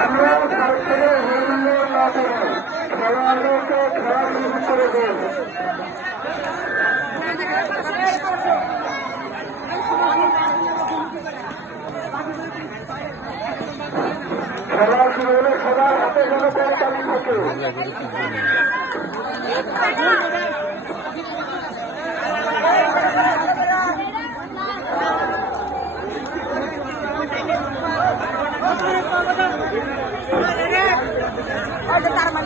আমরা সরকারের মূল্য না করে খেলোয়াড়দেরকে খেলা শুরু করে দেব খেলা হলে সবার হাতে যেন কম থাকে।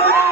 Yeah.